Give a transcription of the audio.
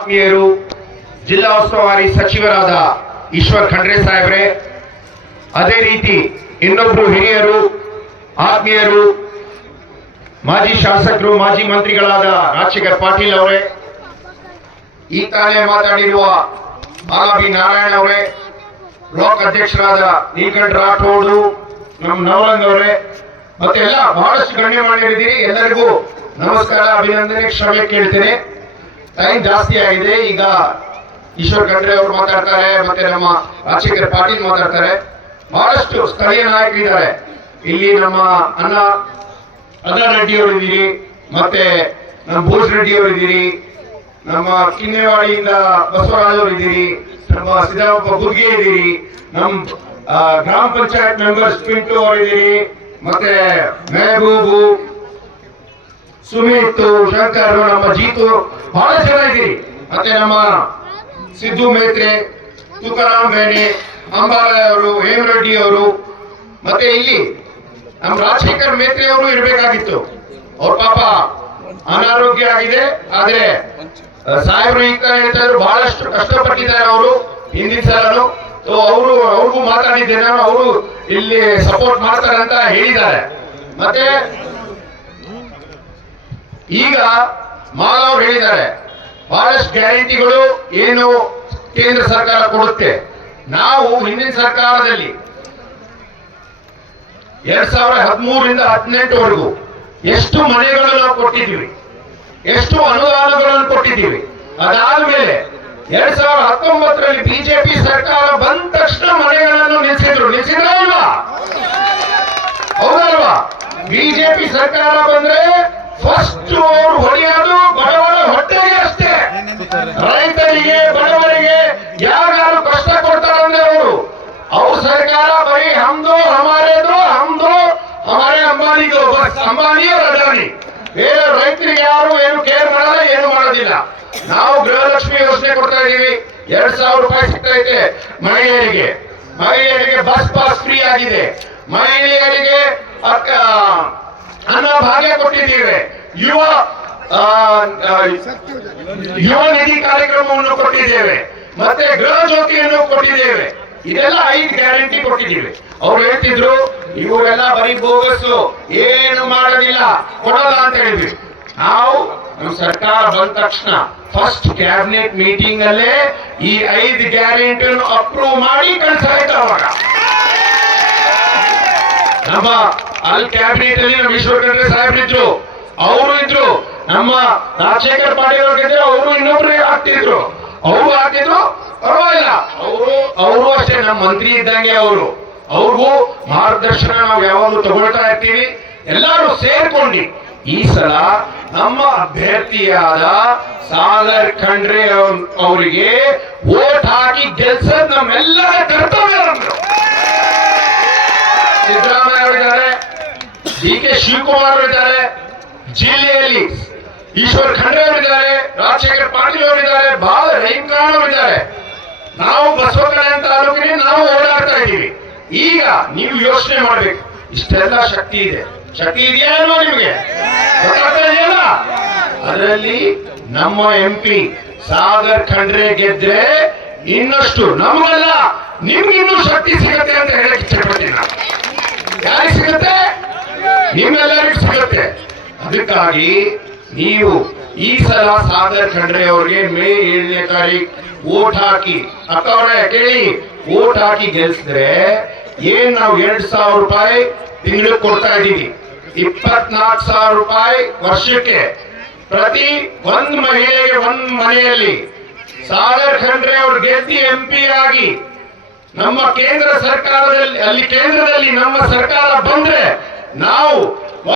ಆತ್ಮೀಯರು, ಜಿಲ್ಲಾ ಉಸ್ತುವಾರಿ ಸಚಿವರಾದ ಈಶ್ವರ್ ಖಂಡ್ರೆ ಸಾಹೇಬ್ರೆ, ಅದೇ ರೀತಿ ಇನ್ನೊಬ್ರು ಹಿರಿಯರು ಆತ್ಮೀಯರು ಮಾಜಿ ಶಾಸಕರು ಮಾಜಿ ಮಂತ್ರಿಗಳಾದ ರಾಜಶೇಖರ್ ಪಾಟೀಲ್ ಅವರೇ, ಈ ತಾನೇ ಮಾತಾಡಿರುವ ಬಾಲಾಬಿ ನಾರಾಯಣ ಅವರೇ, ಬ್ಲಾಕ್ ಅಧ್ಯಕ್ಷರಾದ ನೀಲಕಂಠ ರಾಠೋಡು, ನಮ್ಮ ನವರಂಗ್ ಅವರೇ, ಮತ್ತೆ ಎಲ್ಲ ಬಹಳಷ್ಟು ಗಣ್ಯಮಾನ್ಯರಿದ್ದೀರಿ. ಎಲ್ಲರಿಗೂ ನಮಸ್ಕಾರ, ಅಭಿನಂದನೆ, ಕ್ಷಮೆ ಕೇಳ್ತೇನೆ. ಟೈಮ್ ಜಾಸ್ತಿ ಆಗಿದೆ. ಈಗ ಈಶ್ವರ್ ಖಂಡ್ರೆ ಅವರು ಮಾತಾಡ್ತಾರೆ, ಮತ್ತೆ ನಮ್ಮ ರಾಜಶೇಖರ್ ಪಾಟೀಲ್ ಮಾತಾಡ್ತಾರೆ. ಬಹಳಷ್ಟು ಸ್ಥಳೀಯ ನಾಯಕರಿದ್ದಾರೆ. ಇಲ್ಲಿ ನಮ್ಮ ಅಣ್ಣ ರೆಡ್ಡಿ ಅವರು ಇದ್ದೀರಿ, ಮತ್ತೆ ನಮ್ಮ ಭೋಜ್ ರೆಡ್ಡಿ ಅವರು ಇದ್ದೀರಿ, ನಮ್ಮ ಕಿನ್ನೆವಾಡಿಯಿಂದ ಬಸವರಾಜ್ ಅವರು ಇದ್ದೀರಿ, ನಮ್ಮ ಸಿದ್ದರಾಮಪ್ಪ ಗುರ್ಗೆ ಇದ್ದೀರಿ, ನಮ್ಮ ಗ್ರಾಮ ಪಂಚಾಯತ್ ಮೆಂಬರ್ಸ್ ಪಿಂಟು ಅವರು ಇದ್ದೀರಿ, ಮತ್ತೆ ಮೆಹಬೂಬು, ಸುಮಿತ್, ಶಂಕರ್, ನಮ್ಮ ಜೀತು, ಬಹಳ ಜನ ಇದ್ದೀರಿ. ಮತ್ತೆ ನಮ್ಮ ಸಿದ್ದು ಮೇತ್ರೆ, ತುಕಾರಾಮ್ ಬೇನೆ, ಅಂಬಾರಾಯ್ ಅವರು, ಹೇಮರೆಡ್ಡಿ ಅವರು, ಮತ್ತೆ ಇಲ್ಲಿ ನಮ್ಮ ರಾಜಶೇಖರ್ ಮೇತ್ರೆ ಅವರು ಇರಬೇಕಾಗಿತ್ತು. ಅವ್ರ ಪಾಪ ಅನಾರೋಗ್ಯ ಆಗಿದೆ. ಆದ್ರೆ ಸಾಹೇಬರು ಈಗ ಹೇಳ್ತಾ ಇದ್ರು ಬಹಳಷ್ಟು ಕಷ್ಟಪಟ್ಟಿದ್ದಾರೆ ಅವರು ಹಿಂದಿನ ಸಲನು. ಅವ್ರಿಗೂ ಮಾತಾಡಿದ್ದೆ ನಾನು, ಅವರು ಇಲ್ಲಿ ಸಪೋರ್ಟ್ ಮಾಡ್ತಾರೆ ಅಂತ ಹೇಳಿದ್ದಾರೆ. ಮತ್ತೆ ಈಗ ಮಾಲ್ ಅವರು ಹೇಳಿದ್ದಾರೆ ಬಹಳಷ್ಟು ಗ್ಯಾರಂಟಿಗಳು ಏನು ಕೇಂದ್ರ ಸರ್ಕಾರ ಕೊಡುತ್ತೆ. ನಾವು ಹಿಂದಿನ ಸರ್ಕಾರದಲ್ಲಿ 2013ರಿಂದ 2018ವರೆಗೂ ಎಷ್ಟು ಮನೆಗಳನ್ನು ನಾವು ಕೊಟ್ಟಿದ್ದೀವಿ, ಎಷ್ಟು ಅನುದಾನಗಳನ್ನು ಕೊಟ್ಟಿದ್ದೀವಿ. ಅದಾದ್ಮೇಲೆ 2019ರಲ್ಲಿ ಬಿಜೆಪಿ ಸರ್ಕಾರ ಬಂದ ತಕ್ಷಣ ಮನೆಗಳನ್ನು ನಿಲ್ಲಿಸಿದ್ರಲ್ವಾ? ಹೌದಲ್ವಾ? ಬಿಜೆಪಿ ಸರ್ಕಾರ ಬಂದ್ರೆ ಫಸ್ಟ್ ಅವರು ಹೊಡೆಯೋದು ಬಡವರ ಹೊಟ್ಟೆಗೆ ಅಷ್ಟೇ. ರೈತರಿಗೆ, ಬಡವರಿಗೆ ಯಾರು ಕಷ್ಟ ಕೊಡ್ತಾರಂದ್ರೆ ಅವ್ರ ಸರ್ಕಾರ ಬರೀ ಹಮ್ದೋ ಹಮಾರೇದೋ, ಹಮ್ದೋ ಹಮಾರೇ ಅಂಬಾನಿದೋ, ಬಸ್ ಅಂಬಾನಿಯೋ ಅದಾನಿ. ಬೇರೆ ರೈತರಿಗೆ ಯಾರು ಏನು ಕೇರ್ ಮಾಡಲ್ಲ, ಏನು ಮಾಡೋದಿಲ್ಲ. ನಾವು ಗೃಹಲಕ್ಷ್ಮಿ ಯೋಜನೆ ಕೊಡ್ತಾ ಇದೀವಿ, 2000 ರೂಪಾಯಿ ಸಿಗ್ತಾ ಇದೆ ಮಹಿಳೆಯರಿಗೆ ಬಸ್ ಪಾಸ್ ಫ್ರೀ ಆಗಿದೆ, ಮಹಿಳೆಯರಿಗೆ ಅನ್ನಭಾಗ್ಯ ಕೊಟ್ಟಿದ್ದೀವಿ, ಯುವ ನಿಧಿ ಕಾರ್ಯಕ್ರಮವನ್ನು ಕೊಟ್ಟಿದ್ದೇವೆ, ಮತ್ತೆ ಗೃಹ ಜ್ಯೋತಿಯನ್ನು ಕೊಟ್ಟಿದ್ದೇವೆ. ಇದೆಲ್ಲ 5 ಗ್ಯಾರಂಟಿ ಕೊಟ್ಟಿದ್ದೀವಿ. ಅವ್ರು ಹೇಳ್ತಿದ್ರು ಇವರೆಲ್ಲ ಬರೀ ಬೋಗಸ್ಸು, ಏನು ಮಾಡೋದಿಲ್ಲ, ಕೊಡೋಲ್ಲ ಅಂತ ಹೇಳಿದ್ವಿ. ನಾವು ನಮ್ಮ ಸರ್ಕಾರ ಬಂದ ತಕ್ಷಣ ಫಸ್ಟ್ ಕ್ಯಾಬಿನೆಟ್ ಮೀಟಿಂಗ್ ಅಲ್ಲೇ ಈ 5 ಗ್ಯಾರಂಟಿಯನ್ನು ಅಪ್ರೂವ್ ಮಾಡಿ ಕಳಿಸಾಯ್ತು. ಅವಾಗ ನಮ್ಮ ಅಲ್ಲಿ ಕ್ಯಾಬಿನೆಟ್ ಅಲ್ಲಿ ನಮ್ಮ ಈಶ್ವರ್ ಖಂಡ್ರೆ ಸಾಹೇಬ್ರಿದ್ರು, ಅವರು ಇದ್ರು, ನಮ್ಮ ರಾಜಶೇಖರ್ ಪಾಟೀಲ್ ಅವ್ರಿಗಿದ್ರು, ಅವರು ಇನ್ನೊಬ್ರು ಆಗ್ತಿದ್ರು, ಪರವಾಗಿಲ್ಲ. ಅವರು ಅಷ್ಟೇ ನಮ್ಮ ಮಂತ್ರಿ ಇದ್ದಂಗೆ. ಅವ್ರಿಗೂ ಮಾರ್ಗದರ್ಶನ ನಾವು ಯಾವಾಗಲೂ ತಗೊಳ್ತಾ ಇರ್ತೀವಿ. ಎಲ್ಲರೂ ಸೇರ್ಕೊಂಡು ಈ ಸಲ ನಮ್ಮ ಅಭ್ಯರ್ಥಿಯಾದ ಸಾಗರ್ ಖಂಡ್ರೆ ಅವರಿಗೆ ವೋಟ್ ಹಾಕಿ ಗೆಲ್ಸದ್ ನಮ್ಮೆಲ್ಲರ ಕರ್ತವ್ಯ. ನಮ್ದು ಸಿದ್ದರಾಮಯ್ಯ ಅವರಿದ್ದಾರೆ, DK ಶಿವಕುಮಾರ್ ಅವರಿದ್ದಾರೆ, ಜಿಲ್ಲೆಯಲ್ಲಿ ಈಶ್ವರ್ ಖಂಡ್ರೆ ಅವರಿದ್ದಾರೆ, ರಾಜಶೇಖರ್ ಪಾಟೀಲ್ ಅವರಿದ್ದಾರೆ, ಬಹಳ ರೈಂಕಾಣ್ ಅವರಿದ್ದಾರೆ. ನಾವು ಬಸವಕಲ್ಯಾಣ ತಾಲೂಕಿಗೆ ನಾವು ಓಡಾಡ್ತಾ ಇದ್ದೀವಿ. ಈಗ ನೀವು ಯೋಚನೆ ಮಾಡ್ಬೇಕು, ಇಷ್ಟೆಲ್ಲ ಶಕ್ತಿ ಇದೆ, ಶಕ್ತಿ ಇದೆಯಾ ಅಲ್ವಾ ನಿಮಗೆ? ಗೊತ್ತಾಗ್ತಾ ಇದೆಯಲ್ಲ? ಅದರಲ್ಲಿ ನಮ್ಮ MP ಸಾಗರ್ ಖಂಡ್ರೆ ಗೆದ್ರೆ ಇನ್ನಷ್ಟು ನಮಗೆಲ್ಲ ನಿಮ್ಗಿನ್ನೂ ಶಕ್ತಿ ಸಿಗುತ್ತೆ ಅಂತ ಹೇಳಕ್ ಇಷ್ಟಪಡ್ತೀನಿ. ಯಾರಿಗೆ ಸಿಗುತ್ತೆ? ನಿಮ್ಮೆಲ್ಲರಿಗೂ ಸಿಗುತ್ತೆ. ಅದಕ್ಕಾಗಿ ನೀವು ಈ ಸಲ ಸಾಗರ್ ಖಂಡ್ರೆ ಅವರಿಗೆ ಮೇ 7ನೇ ತಾರೀಕು ವೋಟ್ ಹಾಕಿ, ಅಕ್ಕವ್ರೆ ಕೇಳಿ, ವೋಟ್ ಹಾಕಿ ಗೆಲ್ಸಿದ್ರೆ ಏನ್ ನಾವು 2000 ರೂಪಾಯಿ ತಿಂಗಳಿಗೆ ಕೊಡ್ತಾ ಇದ್ದೀವಿ, 24,000 ರೂಪಾಯಿ ವರ್ಷಕ್ಕೆ. ಪ್ರತಿ ಒಂದ್ ಮಹಿಳೆಗೆ ಒಂದ್ ಮನೆಯಲ್ಲಿ ಸಾಗರ್ ಖಂಡ್ರೆ ಅವರು ಗೆದ್ದಿ MP ಆಗಿ ನಮ್ಮ ಕೇಂದ್ರ ಸರ್ಕಾರದಲ್ಲಿ, ಅಲ್ಲಿ ಕೇಂದ್ರದಲ್ಲಿ ನಮ್ಮ ಸರ್ಕಾರ ಬಂದ್ರೆ ನಾವು